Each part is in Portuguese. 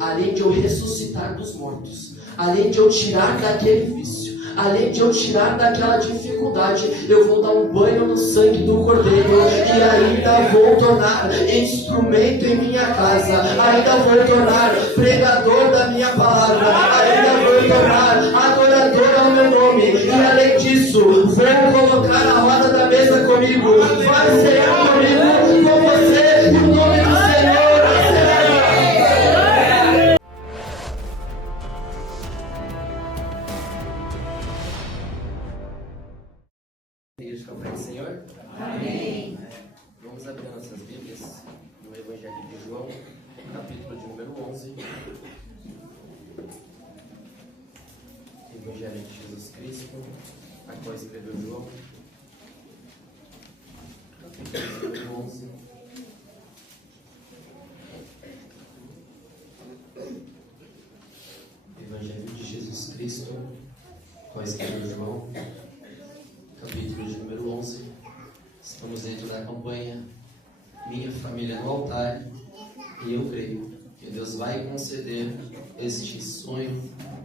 além de eu ressuscitar dos mortos, além de eu tirar daquele vício, além de eu tirar daquela dificuldade, eu vou dar um banho no sangue do Cordeiro e ainda vou tornar instrumento em minha casa, ainda vou tornar pregador da minha palavra, ainda vou tornar adorador ao meu nome, e além disso, vou colocar a roda da mesa comigo, vai ser comigo, com você, no nome do Senhor. Igreja Campanha do Senhor? Amém. Vamos abrir nossas Bíblias no Evangelho de João, capítulo de número 11. Evangelho de Jesus Cristo, a qual escreveu João, capítulo de número 11. Evangelho de Jesus Cristo, a qual escreveu João, capítulo de número 11. Estamos dentro da campanha Minha Família no Altar, e eu creio que Deus vai conceder este sonho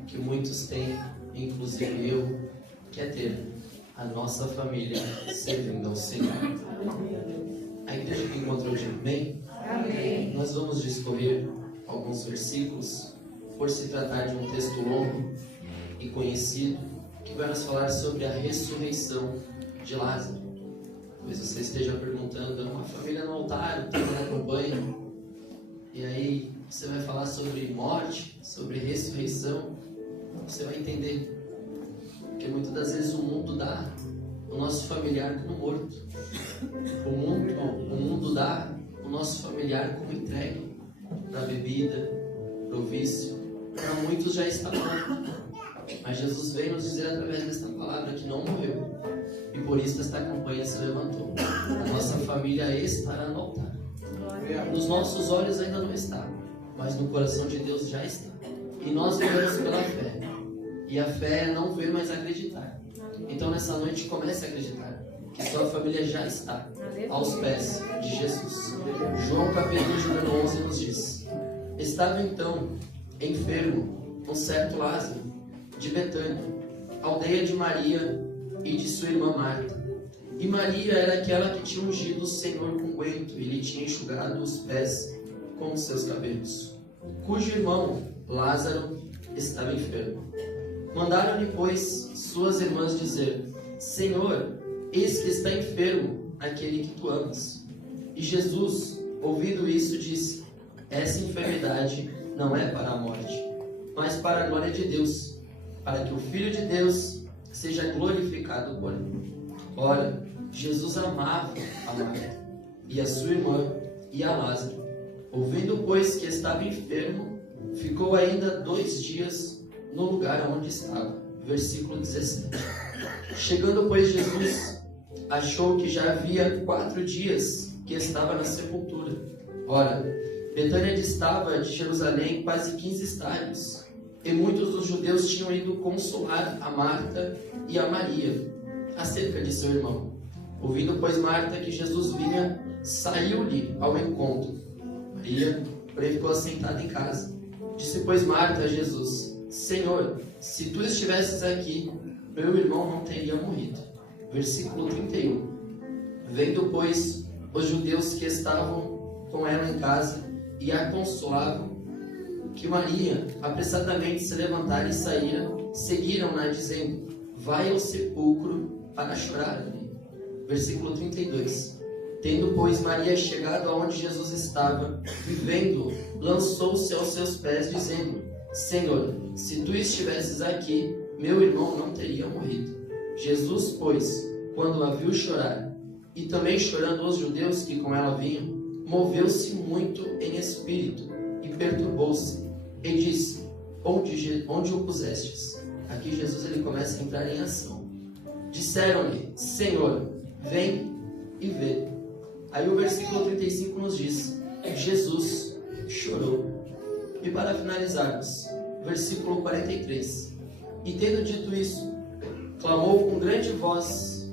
que muitos têm, inclusive eu, que é ter a nossa família servindo ao Senhor. A igreja que encontrou de bem, amém. Nós vamos discorrer alguns versículos, por se tratar de um texto longo e conhecido, que vai nos falar sobre a ressurreição de Lázaro. Talvez você esteja perguntando, uma família no altar, o tema da campanha, e aí você vai falar sobre morte, sobre ressurreição, você vai entender, porque muitas das vezes o mundo dá o nosso familiar como morto, o mundo dá o nosso familiar como entregue para a bebida, para o vício, para muitos já está morto. Mas Jesus veio nos dizer através desta palavra que não morreu, e por isso esta campanha se levantou. A nossa família estará no altar. Nos nossos olhos ainda não está, mas no coração de Deus já está. E nós vivemos pela fé, e a fé é não ver, mas acreditar. Então nessa noite comece a acreditar que sua família já está aos pés de Jesus. João capítulo número 11 nos diz: estava então enfermo um certo Lázaro de Betânia, aldeia de Maria e de sua irmã Marta. E Maria era aquela que tinha ungido o Senhor com unguento e lhe tinha enxugado os pés com os seus cabelos, cujo irmão Lázaro estava enfermo. Mandaram-lhe, pois, suas irmãs dizer: Senhor, eis que está enfermo aquele que tu amas. E Jesus, ouvindo isso, disse: essa enfermidade não é para a morte, mas para a glória de Deus, para que o Filho de Deus seja glorificado por ele. Ora, Jesus amava a Marta e a sua irmã e a Lázaro. Ouvindo, pois, que estava enfermo, ficou ainda 2 dias no lugar onde estava. Versículo 17. Chegando, pois, Jesus achou que já havia 4 dias que estava na sepultura. Ora, Betânia distava de Jerusalém quase 15 estádios, e muitos dos judeus tinham ido consolar a Marta e a Maria acerca de seu irmão. Ouvindo, pois, Marta que Jesus vinha, saiu-lhe ao encontro. Maria, porém, ficou assentada em casa. Disse, pois, Marta a Jesus: Senhor, se tu estivesses aqui, meu irmão não teria morrido. Versículo 31. Vendo, pois, os judeus que estavam com ela em casa e a consolavam, que Maria apressadamente se levantara e saíra, seguiram-na, dizendo: vai ao sepulcro para chorar ali. Versículo 32. Tendo, pois, Maria chegado aonde Jesus estava, e vendo, lançou-se aos seus pés, dizendo: Senhor, se tu estivesses aqui, meu irmão não teria morrido. Jesus, pois, quando a viu chorar, e também chorando os judeus que com ela vinham, moveu-se muito em espírito e perturbou-se, e disse: onde o pusestes? Aqui Jesus ele começa a entrar em ação. Disseram-lhe: Senhor, vem e vê. Aí o versículo 35 nos diz: Jesus chorou. E para finalizarmos, versículo 43: E tendo dito isso, clamou com grande voz,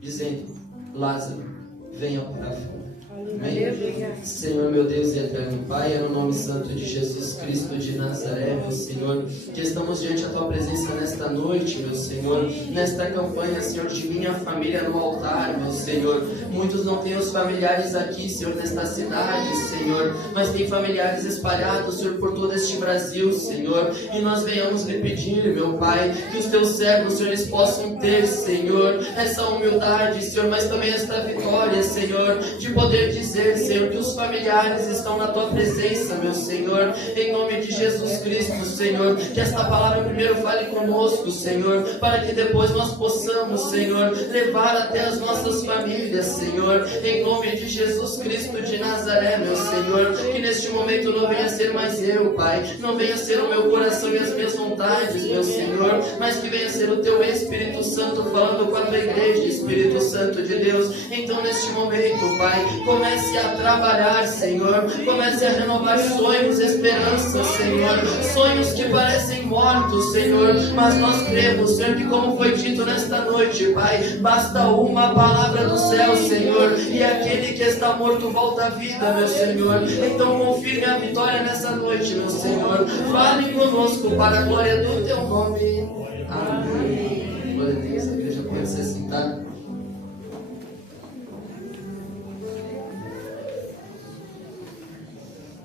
dizendo: Lázaro, venha para fora. Amém? Senhor, meu Deus e eterno Pai, é no nome santo de Jesus Cristo de Nazaré, meu Senhor, que estamos diante da Tua presença nesta noite, meu Senhor, nesta campanha, Senhor, de minha família no altar, meu Senhor. Muitos não têm os familiares aqui, Senhor, nesta cidade, Senhor, mas tem familiares espalhados, Senhor, por todo este Brasil, Senhor, e nós venhamos lhe pedir, meu Pai, que os Teus servos, Senhor, eles possam ter, Senhor, essa humildade, Senhor, mas também esta vitória, Senhor, de poder dizer, Senhor, que os familiares estão na Tua presença, meu Senhor, em nome de Jesus Cristo, Senhor, que esta palavra primeiro fale conosco, Senhor, para que depois nós possamos, Senhor, levar até as nossas famílias, Senhor, em nome de Jesus Cristo de Nazaré, meu Senhor, que neste momento não venha ser mais eu, Pai, não venha ser o meu coração e as minhas vontades, meu Senhor, mas que venha ser o Teu Espírito Santo falando com a Tua igreja, Espírito Santo de Deus. Então neste momento, Pai, comece a trabalhar, Senhor, comece a renovar sonhos, esperanças, Senhor, sonhos que parecem mortos, Senhor, mas nós cremos, Senhor, que como foi dito nesta noite, Pai, basta uma palavra do céu, Senhor, e aquele que está morto volta à vida, meu Senhor. Então confirme a vitória nessa noite, meu Senhor, fale conosco para a glória do Teu nome. Amém. Glória a Deus. A igreja pode se sentar.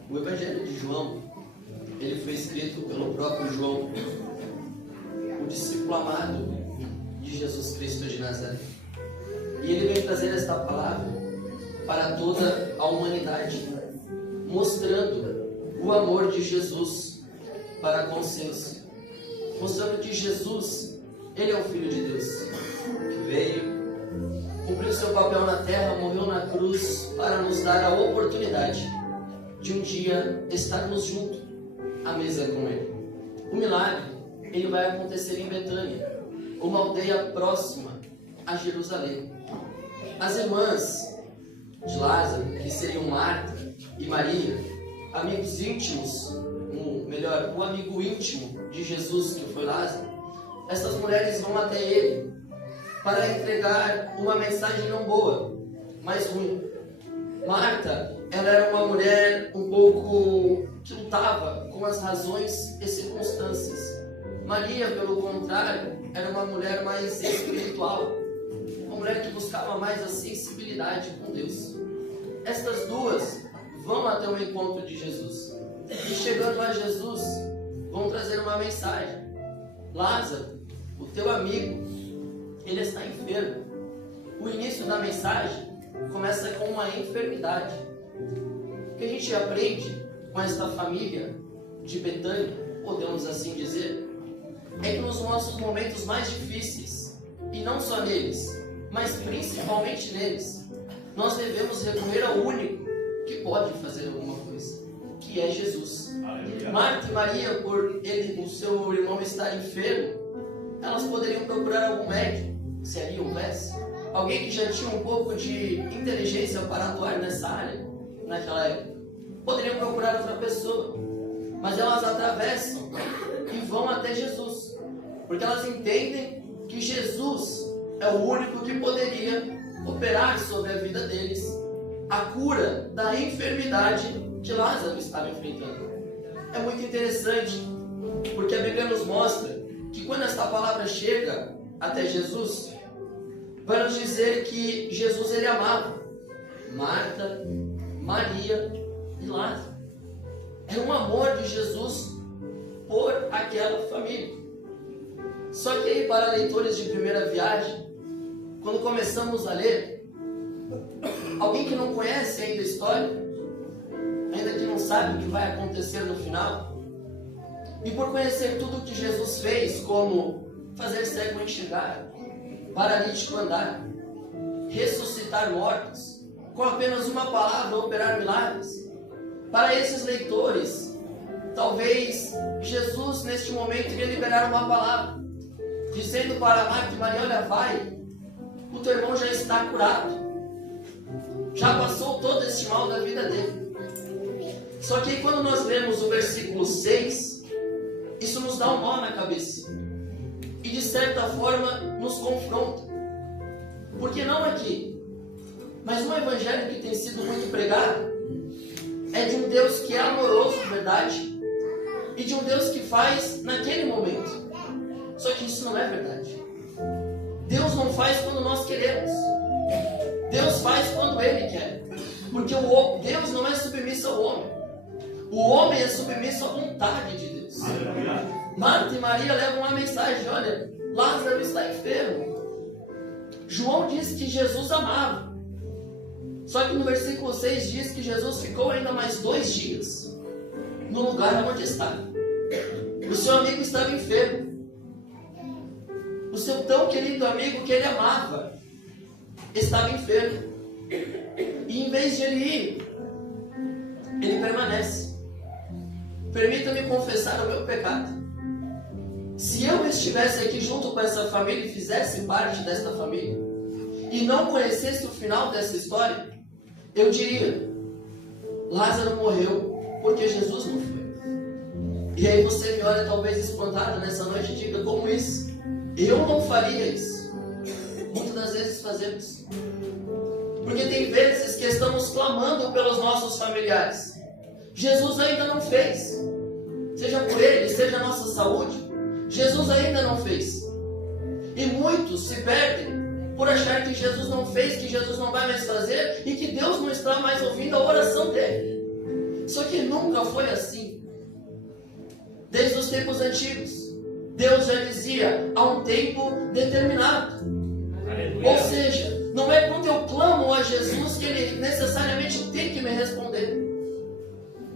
O Evangelho de João, ele foi escrito pelo próprio João, o discípulo amado de Jesus Cristo de Nazaré. E ele vem trazer esta palavra para toda a humanidade, mostrando o amor de Jesus para com os seus, mostrando que Jesus, ele é o Filho de Deus, que veio, cumpriu seu papel na terra, morreu na cruz para nos dar a oportunidade de um dia estarmos juntos à mesa com Ele. O milagre, ele vai acontecer em Betânia, uma aldeia próxima a Jerusalém. As irmãs de Lázaro, que seriam Marta e Maria, amigos íntimos, o amigo íntimo de Jesus, que foi Lázaro, essas mulheres vão até ele para entregar uma mensagem não boa, mas ruim. Marta, ela era uma mulher um pouco que lutava com as razões e circunstâncias. Maria, pelo contrário, era uma mulher mais espiritual, uma mulher que buscava mais a sensibilidade com Deus. Estas duas vão até o encontro de Jesus e, chegando a Jesus, vão trazer uma mensagem: Lázaro, o teu amigo, ele está enfermo. O início da mensagem começa com uma enfermidade. O que a gente aprende com esta família de Betânia, podemos assim dizer, é que nos nossos momentos mais difíceis, e não só neles, mas principalmente neles, nós devemos recorrer ao único que pode fazer alguma coisa, que é Jesus. Marta e Maria, por o seu irmão estar enfermo, elas poderiam procurar algum médico, se ali houvesse, alguém que já tinha um pouco de inteligência para atuar nessa área, naquela época. Poderiam procurar outra pessoa, mas elas atravessam e vão até Jesus, porque elas entendem que Jesus é o único que poderia operar sobre a vida deles a cura da enfermidade que Lázaro estava enfrentando. É muito interessante, porque a Bíblia nos mostra que quando esta palavra chega até Jesus, vai nos dizer que Jesus, ele amava Marta, Maria e Lázaro. Era um amor de Jesus por aquela família. Só que aí, para leitores de primeira viagem, quando começamos a ler, alguém que não conhece ainda a história, ainda que não sabe o que vai acontecer no final, e por conhecer tudo o que Jesus fez, como fazer cego enxergar, paralítico andar, ressuscitar mortos, com apenas uma palavra operar milagres, para esses leitores, talvez Jesus neste momento iria liberar uma palavra, dizendo para Marta e Maria: olha, vai, o teu irmão já está curado, já passou todo este mal da vida dele. Só que quando nós lemos o versículo 6, isso nos dá um nó na cabeça e de certa forma nos confronta, porque não aqui, Mas um evangelho que tem sido muito pregado é de um Deus que é amoroso, verdade, e de um Deus que faz naquele momento. Só que isso não é verdade. Deus não faz quando nós queremos. Deus faz quando Ele quer. Porque Deus não é submisso ao homem. O homem é submisso à vontade de Deus. Marta e Maria levam uma mensagem: olha, Lázaro está enfermo. João diz que Jesus amava. Só que no versículo 6 diz que Jesus ficou ainda mais 2 dias no lugar onde estava. O seu amigo estava enfermo. O seu tão querido amigo que ele amava estava enfermo. E em vez de ele ir, ele permanece. Permita-me confessar o meu pecado. Se eu estivesse aqui junto com essa família e fizesse parte desta família, e não conhecesse o final dessa história, eu diria: Lázaro morreu porque Jesus não foi. E aí você me olha talvez espantado nessa noite e diga: como isso? Eu não faria isso. Muitas das vezes fazemos. Porque tem vezes que estamos clamando pelos nossos familiares. Jesus ainda não fez. Seja por ele, seja a nossa saúde. Jesus ainda não fez. E muitos se perdem por achar que Jesus não fez, que Jesus não vai mais fazer e que Deus não está mais ouvindo a oração dele. Só que nunca foi assim. Desde os tempos antigos, Deus já dizia: há um tempo determinado. Aleluia. Ou seja, não é quando eu clamo a Jesus que Ele necessariamente tem que me responder,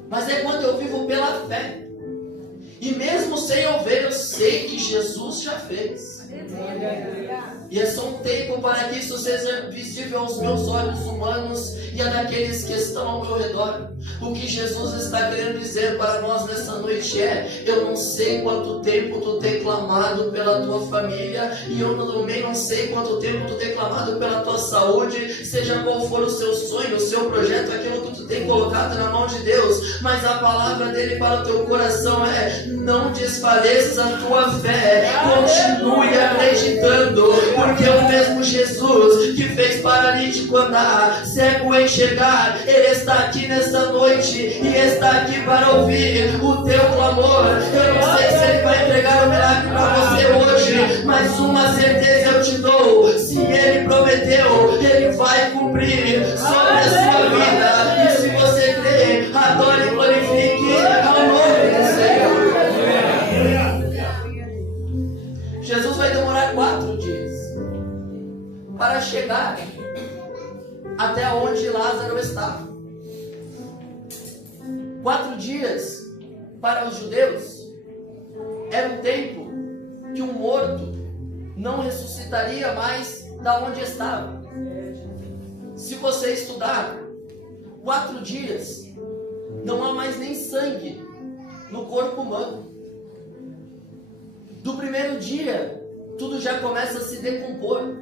mas é quando eu vivo pela fé. E mesmo sem eu ver, eu sei que Jesus já fez. E é só um tempo para que isso seja visível aos meus olhos humanos e a daqueles que estão ao meu redor. O que Jesus está querendo dizer para nós nessa noite é: eu não sei quanto tempo tu tem clamado pela tua família, e eu também não sei quanto tempo tu tem clamado pela tua saúde, seja qual for o seu sonho, o seu projeto, aquilo que tu tem colocado na mão de Deus, mas a palavra dele para o teu coração é: não desfaleça a tua fé, continue acreditando, porque o mesmo Jesus que fez paralítico andar, cego enxergar, Ele está aqui nesta noite e está aqui para ouvir o teu clamor. Eu não sei se Ele vai entregar o milagre para você hoje, mas uma certeza eu te dou: se Ele prometeu, Ele vai cumprir sobre a sua vida. E se você crê, adore e glorifique ao nome do Senhor. Jesus vai demorar 4 dias para chegar até onde Lázaro estava. 4 dias para os judeus era um tempo que um morto não ressuscitaria mais da onde estava. Se você estudar, 4 dias não há mais nem sangue no corpo humano. Do primeiro dia, tudo já começa a se decompor.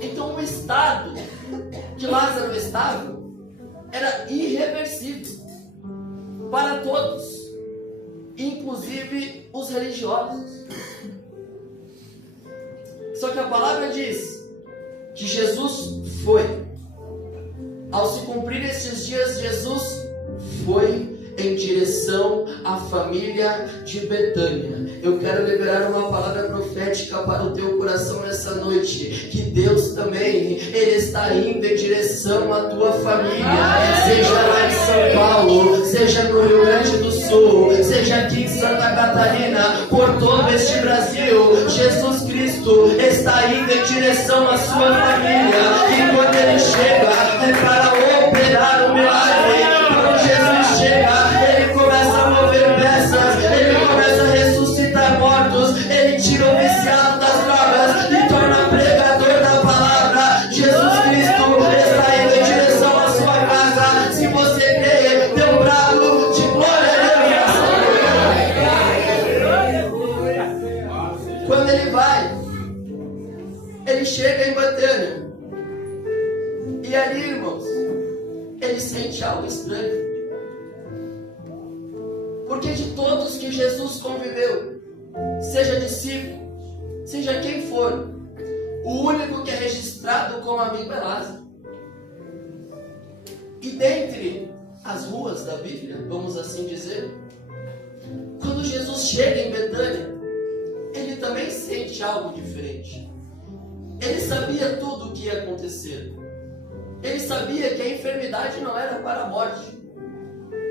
Então o estado que Lázaro estava era irreversível para todos, inclusive os religiosos. Só que a palavra diz que Jesus foi. Ao se cumprir esses dias, Jesus foi em direção à família de Betânia. Eu quero liberar uma palavra profética para o teu coração nessa noite, que Deus também, Ele está indo em direção à tua família, seja lá em São Paulo, seja no Rio Grande do Sul, seja aqui em Santa Catarina, por todo este Brasil. Jesus Cristo está indo em direção à sua família, e quando Ele chega é para operar o milagre. Quando Jesus chega, Ele começa a mover peças, Ele começa a ressuscitar mortos, Ele tira o viciado das drogas e torna pregador da palavra. Jesus Cristo está indo em direção à sua casa. Se você crê, dê um brado de glória. Quando Ele vai, Ele chega em Betânia, e ali, irmãos, Ele sente algo estranho. Porque de todos que Jesus conviveu, seja discípulo, seja quem for, O único que é registrado como amigo é Lázaro. E dentre as ruas da Bíblia, vamos assim dizer, quando Jesus chega em Betânia, ele também sente algo diferente. Ele sabia tudo o que ia acontecer. Ele sabia que a enfermidade não era para a morte.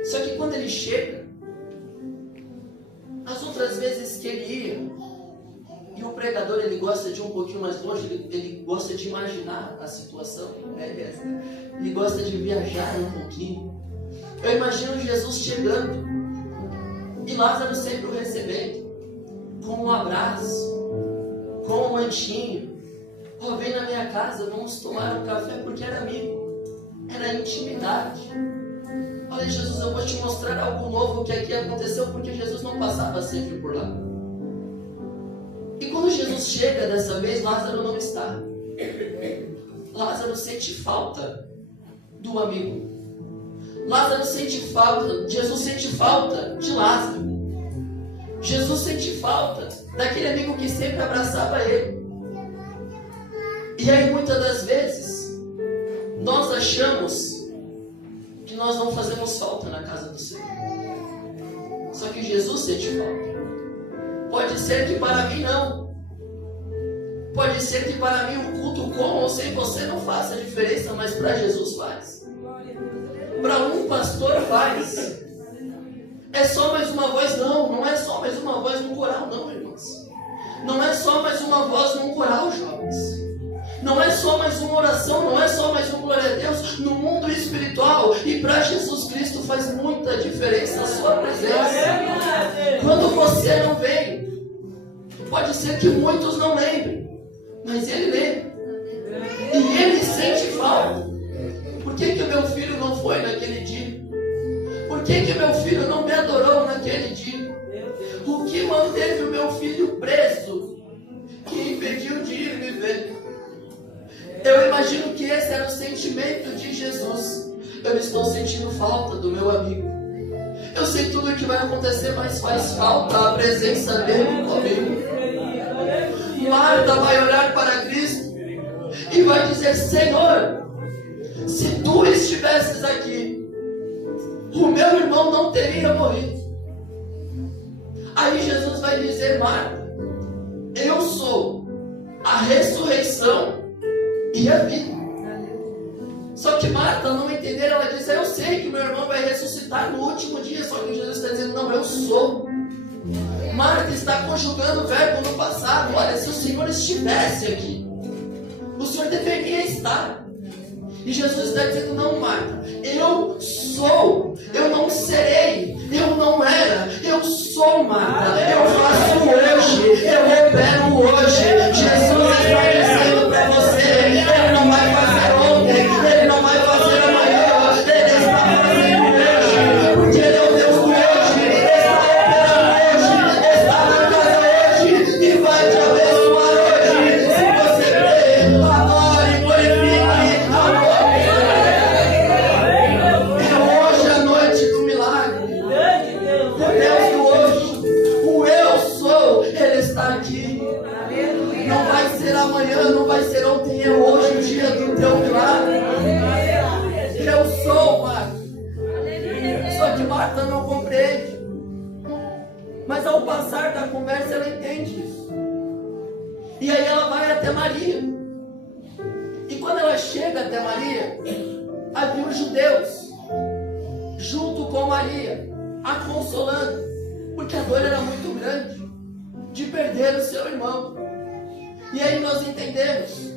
Só que quando ele chega, as outras vezes que ele ia, e o pregador ele gosta de ir um pouquinho mais longe, ele gosta de imaginar a situação, ele gosta de viajar um pouquinho. Eu imagino Jesus chegando e Lázaro sempre o recebendo com um abraço, com um manchinho. Oh, vem na minha casa, vamos tomar um café, porque era amigo, era intimidade. Olha, Jesus, eu vou te mostrar algo novo que aqui aconteceu, porque Jesus não passava sempre por lá. E quando Jesus chega dessa vez, Lázaro não está. Lázaro sente falta do amigo. Lázaro sente falta, Jesus sente falta de Lázaro. Jesus sente falta daquele amigo que sempre abraçava ele. E aí muitas das vezes nós achamos que nós não fazemos falta na casa do Senhor. Só que Jesus sente falta. Pode ser que para mim não. Pode ser que para mim o culto com ou sem você não faça diferença, mas para Jesus faz. Para um pastor faz. É só mais uma voz? Não, não é só mais uma voz num coral, não, irmãos. Não é só mais uma voz num coral, jovens. Não é só mais uma oração, não é só mais um glória a Deus no mundo espiritual. E para Jesus Cristo faz muita diferença a sua presença. Quando você não vem, pode ser que muitos não lembrem, mas Ele lembra. E Ele sente falta. Por que o meu filho não foi naquele dia? Por que meu filho não me adorou naquele dia? O que manteve o meu filho preso, que impediu de ir me ver? Eu imagino que esse era o sentimento de Jesus. Eu estou sentindo falta do meu amigo. Eu sei tudo o que vai acontecer, mas faz falta a presença dele comigo. Marta vai olhar para Cristo e vai dizer: Senhor, se tu estivesses aqui, o meu irmão não teria morrido. Aí Jesus vai dizer: Marta, eu sou a ressurreição e a vida. Só que Marta não entendeu, ela diz: eu sei que meu irmão vai ressuscitar no último dia. Só que Jesus está dizendo: não, eu sou. Marta está conjugando o verbo no passado. Olha, se o Senhor estivesse aqui, o Senhor deveria estar. E Jesus está dizendo: não, Marta, eu sou, eu não serei, eu não era, eu sou, Marta, eu faço hoje, eu opero hoje. Jesus está dizendo para você: Ele não vai fazer ontem, Ele não vai fazer amanhã, Ele está fazendo hoje, porque Ele é o Deus do hoje, está operando hoje, está na casa hoje e vai te abençoar hoje. Se você crê, adore, glorifique, adore. Amanhã não vai ser ontem, é hoje o dia do teu milagre. Eu sou, Marta. Só que Marta não compreende. Mas ao passar da conversa ela entende isso. E aí ela vai até Maria. E quando ela chega até Maria, havia os judeus junto com Maria, a consolando, porque a dor era muito grande de perder o seu irmão. E aí nós entendemos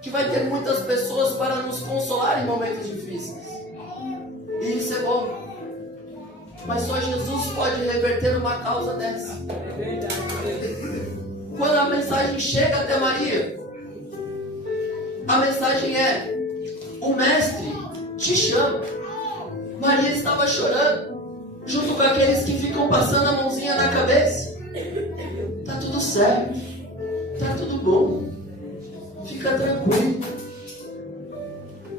que vai ter muitas pessoas para nos consolar em momentos difíceis. E isso é bom. Mas só Jesus pode reverter uma causa dessa. Quando a mensagem chega até Maria, a mensagem é: o mestre te chama. Maria estava chorando, junto com aqueles que ficam passando a mãozinha na cabeça. Tá tudo certo. Está tudo bom, fica tranquilo.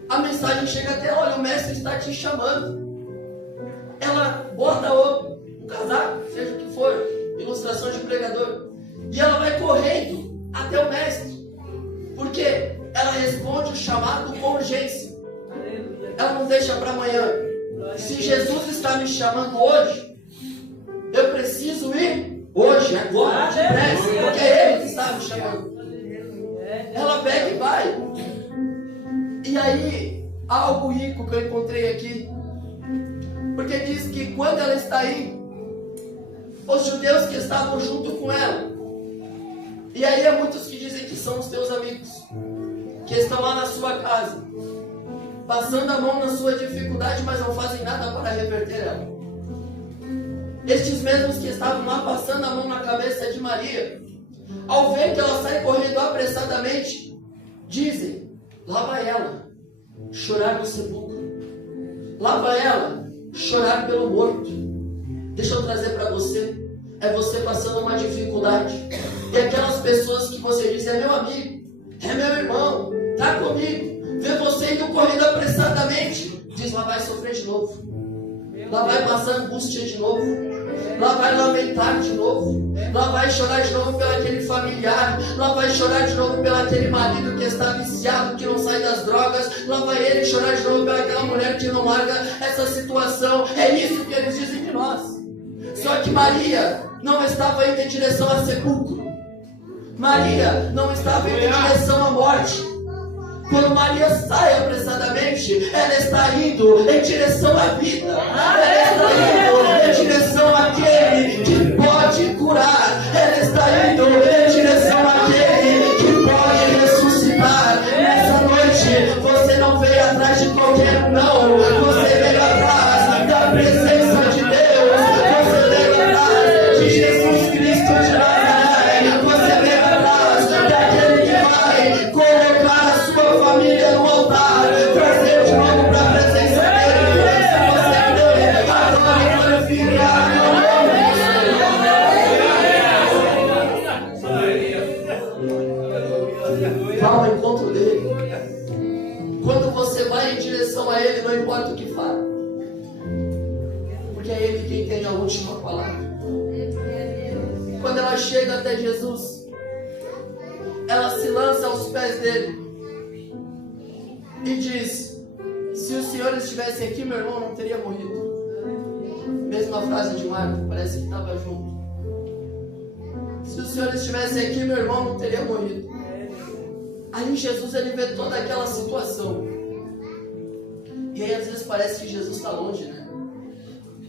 A mensagem chega até: olha, o mestre está te chamando. Ela bota um casaco, seja o que for, ilustração de pregador, e ela vai correndo até o mestre. chamando hoje. Eu preciso ir hoje, agora, depressa, porque é Ele que está me chamando. Ela pega e vai. E aí, algo rico que eu encontrei aqui, porque diz que quando ela está indo, os judeus que estavam junto com ela, e aí há muitos que dizem que são os teus amigos, que estão lá na sua casa, passando a mão na sua dificuldade, mas não fazem nada para reverter ela. Estes mesmos que estavam lá passando a mão na cabeça de Maria, ao ver que ela sai correndo apressadamente, dizem: lá vai ela chorar no sepulcro, lá vai ela chorar pelo morto. Deixa eu trazer para você, é você passando uma dificuldade, e aquelas pessoas que você diz: é meu amigo, é meu irmão, está comigo, vê você indo correndo apressadamente, diz: lá vai sofrer de novo, lá vai passar angústia de novo, lá vai lamentar de novo, lá vai chorar de novo pelo aquele familiar, lá vai chorar de novo pelo aquele marido que está viciado, que não sai das drogas, lá vai ele chorar de novo pelaquela mulher que não larga essa situação. É isso que eles dizem de nós. Só que Maria não estava indo em direção a sepulcro, Maria não estava indo em direção à morte. Quando Maria sai apressadamente, ela está indo em direção à vida. Ela está indo em direção àquele que pode curar. Ela está indo em direção àquele que pode ressuscitar. Nessa noite, você não veio atrás de qualquer não. Você veio atrás da presença de Deus. Você veio atrás de Jesus Cristo de Nazaré. Você veio atrás daquele que vai colocar a sua família no altar, trazer de novo para a presença dele. Se você crê, adore e glorifique a nome. Vá ao encontro dele. Quando você vai em direção a ele, não importa o que fala, porque é ele quem tem a última palavra. Quando ela chega até Jesus, ela se lança aos pés dele e diz: se os senhores estivessem aqui, meu irmão não teria morrido. Mesma frase de Marta, parece que estava junto. Se os senhores estivessem aqui, meu irmão não teria morrido. Aí Jesus, ele vê toda aquela situação, e aí às vezes parece que Jesus está longe, né?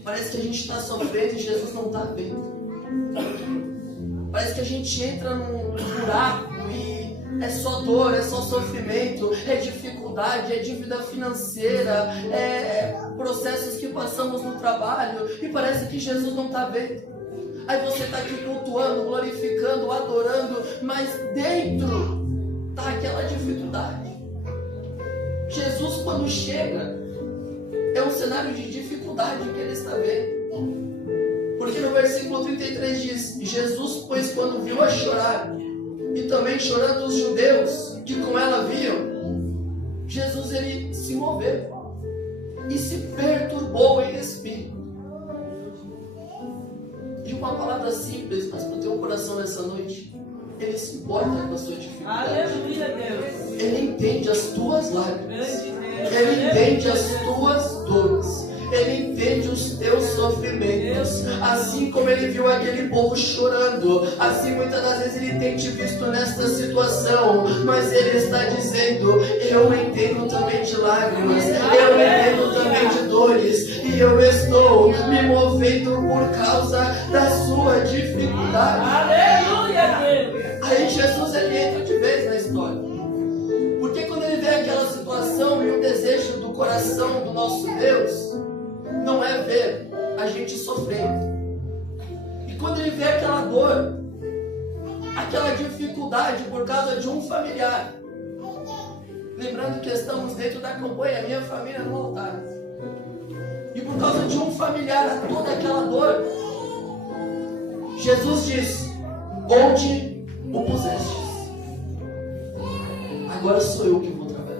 Parece que a gente está sofrendo e Jesus não está vendo. Parece que a gente entra num buraco e é só dor, é só sofrimento, é dificuldade, é dívida financeira, é processos que passamos no trabalho, e parece que Jesus não está vendo. Aí você está aqui cultuando, glorificando, adorando, mas dentro está aquela dificuldade. Jesus, quando chega, é um cenário de dificuldade que ele está vendo. Porque no versículo 33 diz: Jesus, pois, quando viu a chorar, e também chorando os judeus que com ela viam, Jesus, ele se moveu e se perturbou em espírito. E uma palavra simples, mas para o teu coração nessa noite: ele se importa com a sua dificuldade. Aleluia, Deus. Ele entende as tuas lágrimas, ele entende as tuas dores, ele entende os teus sofrimentos. Assim como ele viu aquele povo chorando, assim muitas das vezes ele tem te visto nesta situação, mas ele está dizendo: eu entendo também de lágrimas, eu entendo também de dores, e eu estou me movendo por causa da sua dificuldade. Aleluia, Deus. Aí Jesus, ele entra de vez na história, porque quando ele vê aquela situação, e o desejo do coração do nosso Deus não é ver a gente sofrendo. E quando ele vê aquela dor, aquela dificuldade por causa de um familiar, lembrando que estamos dentro da campanha Minha Família no Altar, e por causa de um familiar, toda aquela dor, Jesus diz: onde o pusestes? Agora sou eu que vou trabalhar.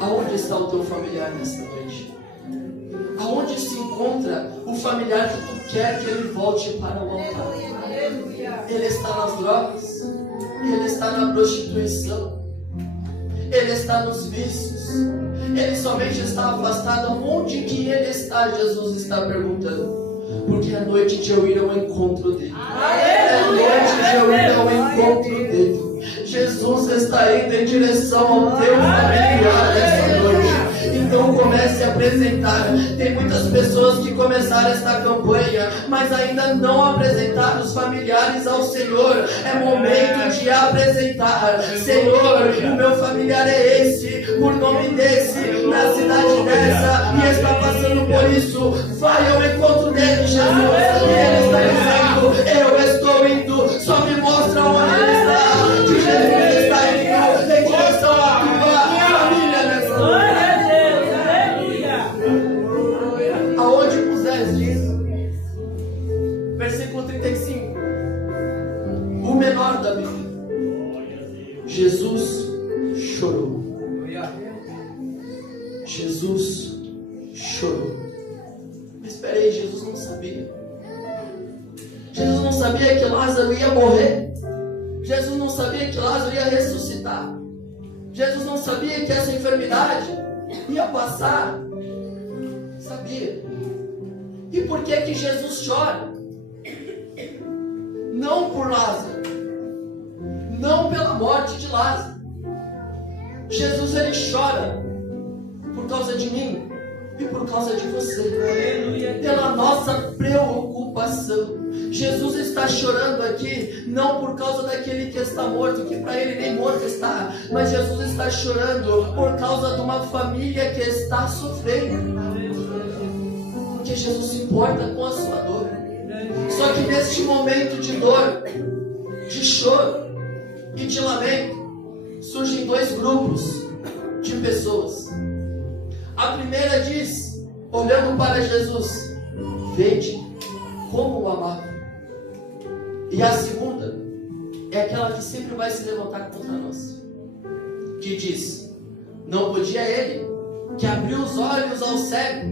Aonde está o teu familiar nesta noite? Aonde se encontra o familiar que tu quer que ele volte para o altar? Ele está nas drogas, ele está na prostituição, Ele está nos vícios. Ele somente está afastado. Onde que Ele está? Jesus está perguntando. Porque é noite de eu ir ao encontro dele. É noite de eu ir ao encontro dele. Jesus está indo em direção ao teu familiar essa noite. Então comece a apresentar. Tem muitas pessoas que começaram esta campanha, mas ainda não apresentaram os familiares ao Senhor. É momento de apresentar. Senhor, o meu familiar é esse, por nome desse, na cidade dessa, e está passando por isso. Vai ao encontro dele, Jesus. E ele está dizendo, eu estou indo. Só me mostra onde ele está. Que Jesus está indo em direção à tua família nessa noite. Aonde puseres, diz, versículo 35, o menor da Bíblia. Jesus chorou. Jesus chorou. Espera aí, Jesus não sabia. Jesus não sabia que Lázaro ia morrer. Jesus não sabia que Lázaro ia ressuscitar. Jesus não sabia que essa enfermidade ia passar. Sabia. E por que Jesus chora? Não por Lázaro, não pela morte de Lázaro. Jesus, ele chora por causa de mim e por causa de você. Pela nossa preocupação. Jesus está chorando aqui não por causa daquele que está morto, que para ele nem morto está, mas Jesus está chorando por causa de uma família que está sofrendo. Porque Jesus se importa com a sua dor. Só que neste momento de dor, de choro e de lamento, surgem dois grupos de pessoas. A primeira diz, olhando para Jesus, vede como o amava. E a segunda é aquela que sempre vai se levantar contra nós, que diz, não podia ele, que abriu os olhos ao cego,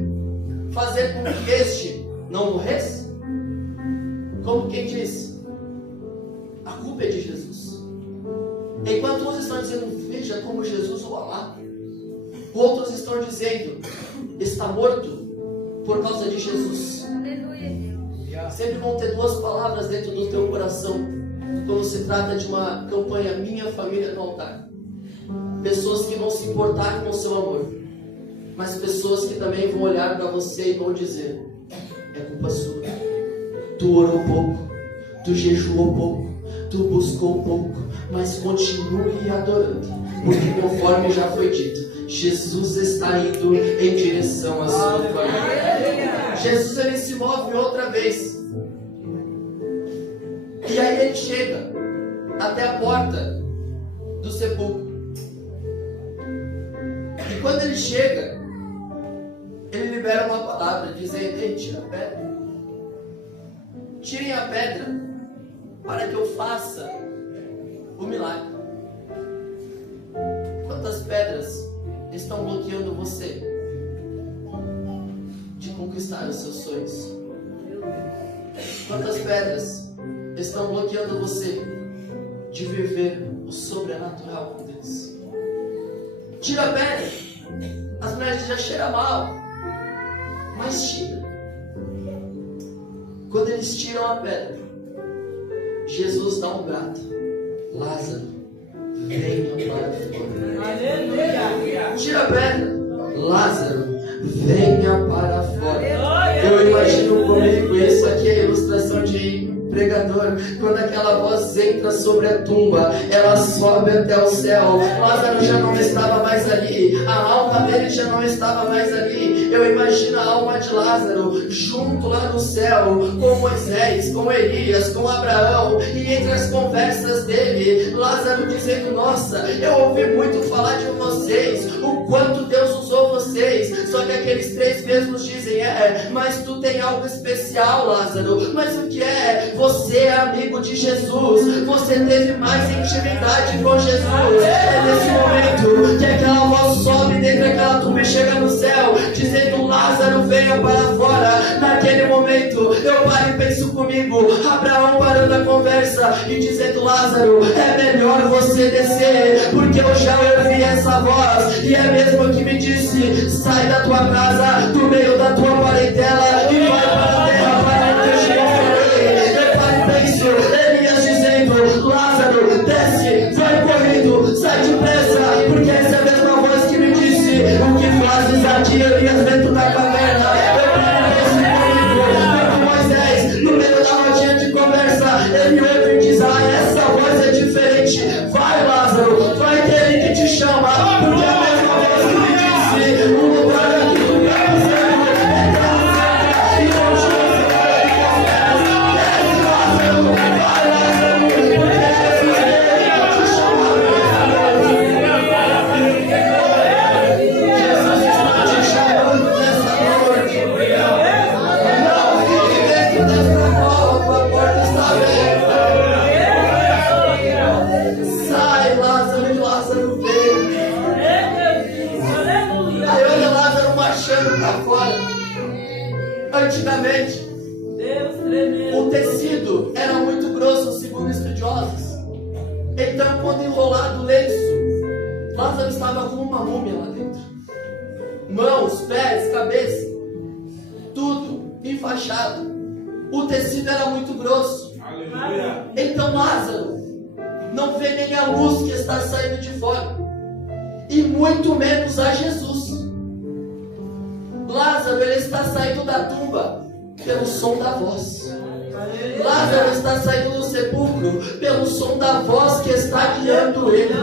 fazer com que este não morresse? Como quem diz, a culpa é de Jesus. Enquanto uns estão dizendo, veja como Jesus o amava, outros estão dizendo, está morto por causa de Jesus. Sempre vão ter duas palavras dentro do teu coração quando se trata de uma campanha Minha Família no Altar. Pessoas que vão se importar com o seu amor, mas pessoas que também vão olhar para você e vão dizer, é culpa sua. Tu orou pouco, tu jejuou pouco, tu buscou pouco, mas continue adorando, porque conforme já foi dito, Jesus está indo em direção à sua família. Jesus, ele se move outra vez. E aí ele chega até a porta do sepulcro. E quando ele chega, ele libera uma palavra, dizendo, ei, tira a pedra. Tirem a pedra para que eu faça o milagre. Quantas pedras estão bloqueando você de conquistar os seus sonhos? Quantas pedras estão bloqueando você de viver o sobrenatural com Deus? Tira a pedra. As mulheres já cheiram mal, mas tira. Quando eles tiram a pedra, Jesus dá um brado. Lázaro, venha para fora. Aleluia. Tira a pedra. Lázaro, venha para fora. Eu imagino comigo, isso aqui é a ilustração de pregador, quando aquela voz entra sobre a tumba, ela sobe até o céu. Lázaro já não estava mais ali, a alma dele já não estava mais ali. Eu imagino a alma de Lázaro junto lá no céu, com Moisés, com Elias, com Abraão, e entre as conversas dele, Lázaro dizendo, nossa, eu ouvi muito falar de vocês, o quanto Deus usou vocês. Só que aqueles três mesmos dizem, mas tu tem algo especial, Lázaro. Mas o que é? Você é amigo de Jesus, você teve mais intimidade com Jesus. É nesse momento que aquela voz sobe dentro daquela tumba e chega no céu, dizendo, Lázaro, venha para fora. Naquele momento momento eu paro e penso comigo, Abraão parando a conversa e dizendo, Lázaro, é melhor você descer, porque eu já ouvi essa voz, e é mesmo que me disse, sai da tua casa, do meio da tua parentela, e vai para a terra para onde eu te mostrarei. Eu paro e penso, Elias dizendo, Lázaro, desce, vai correndo, sai depressa, porque essa é a mesma voz que me disse, o que fazes aqui, Elias, dentro da caverna? Eu paro e penso comigo, Moisés, no meio da rodinha de conversa, ele ouve e diz, essa voz é diferente, vai, Lázaro, vai que ele que te chama, porque é a mesma voz que me disse, o lugar aqui do meu céu é terra e não te desce, Lázaro, vai, Lázaro, porque Jesus ele que te chama, Jesus está te chamando nessa noite, não fique dentro dessa cova, a porta está aberta. Sai, Lázaro, e Lázaro veio. Aí olha Lázaro marchando para fora. Antigamente, o tecido era muito grosso, segundo estudiosos. Então, quando enrolado o lenço, Lázaro estava com uma múmia lá dentro. Mãos, pés, cabeça, tudo enfaixado. O tecido era muito grosso. Então Lázaro não vê nem a luz que está saindo de fora, e muito menos a Jesus. Lázaro, ele está saindo da tumba pelo som da voz. Lázaro está saindo do sepulcro pelo som da voz que está guiando ele.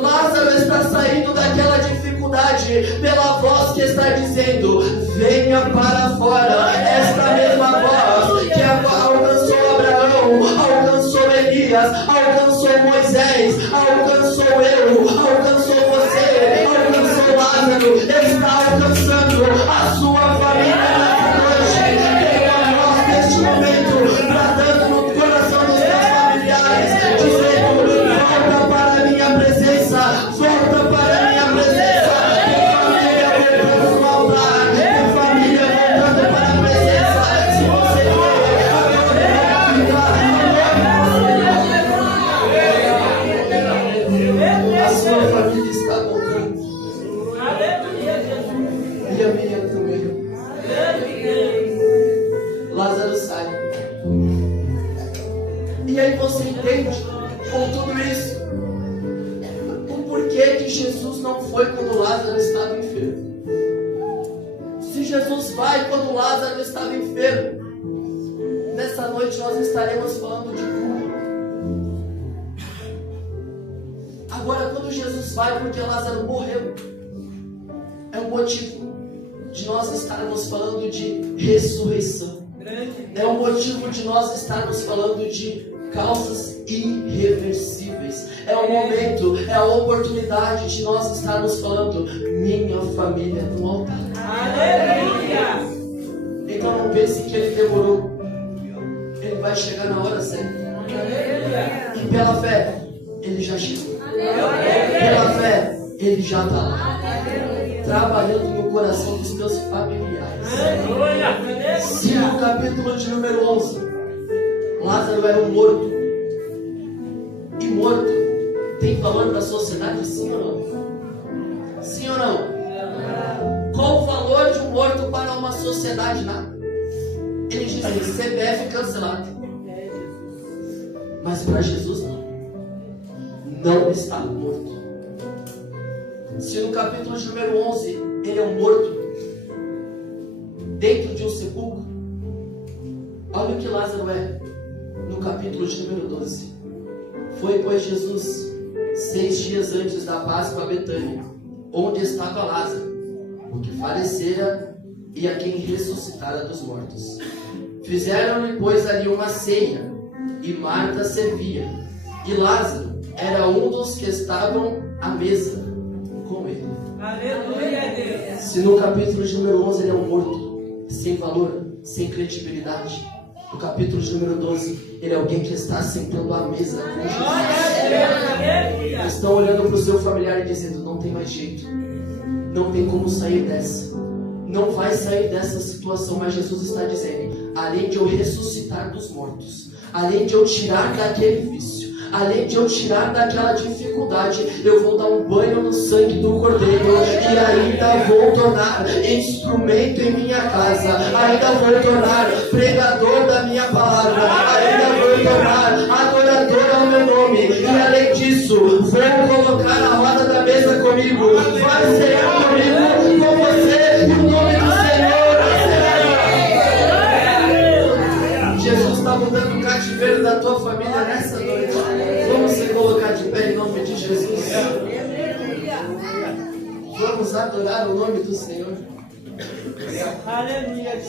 Lázaro está saindo daquela dificuldade pela voz que está dizendo, venha para fora. Esta mesma voz que alcançou Abraão, alcançou Elias, alcançou Moisés, alcançou eu, alcançou você, alcançou Lázaro, está alcançando a sua família nessa noite. Tem uma voz neste momento, bradando no coração dos seus familiares, dizendo, volta para a minha presença, volta para a minha presença. Tem família voltando no altar, tem família voltando para a presença. Se você quer, a sua família está voltando. E a minha também. Lázaro sai. E aí você entende, com tudo isso, o porquê que Jesus não foi quando Lázaro estava enfermo. Se Jesus vai quando Lázaro estava enfermo, nessa noite nós estaremos falando de cura. Agora, quando Jesus vai porque Lázaro morreu, é um motivo de nós estarmos falando de ressurreição. É um motivo de nós estarmos falando de causas irreversíveis. É o momento, é a oportunidade de nós estarmos falando minha família no altar. Aleluia! Então não pense que ele demorou. Ele vai chegar na hora certa. E pela fé, ele já chegou. Pela fé, ele já está lá, trabalhando no coração dos teus familiares. Se no capítulo de número 11, Lázaro era um morto, e morto tem valor para a sociedade, sim ou não? Sim ou não? Qual o valor de um morto para uma sociedade? Nada. Eles dizem CPF cancelado, mas para Jesus não. Não está morto. Se no capítulo de número 11 ele é um morto dentro de um sepulcro, olha o que Lázaro é no capítulo de número 12. Foi, pois, Jesus 6 dias antes da Páscoa a Betânia, onde estava Lázaro, o que falecera e a quem ressuscitara dos mortos. Fizeram-lhe, pois, ali uma ceia, e Marta servia, e Lázaro era um dos que estavam à mesa com ele. Aleluia, Deus. Se no capítulo de número 11 ele é um morto, sem valor, sem credibilidade, no capítulo de número 12 ele é alguém que está sentando à mesa com Jesus. Estão olhando para o seu familiar e dizendo, não tem mais jeito, não tem como sair dessa, não vai sair dessa situação, mas Jesus está dizendo, além de eu ressuscitar dos mortos, além de eu tirar daquele vício, além de eu tirar daquela dificuldade, eu vou dar um banho no sangue do Cordeiro e ainda vou tornar instrumento em minha casa, ainda vou tornar pregador da minha palavra, ainda vou tornar adorador ao meu nome, e além disso, vou colocar a roda da mesa comigo, vai ser comigo, com você, e o nome do Senhor será. Jesus está mudando o cativeiro da tua família nessa noite. Vamos se colocar de pé em nome de Jesus. Vamos adorar o nome do Senhor. Aleluia.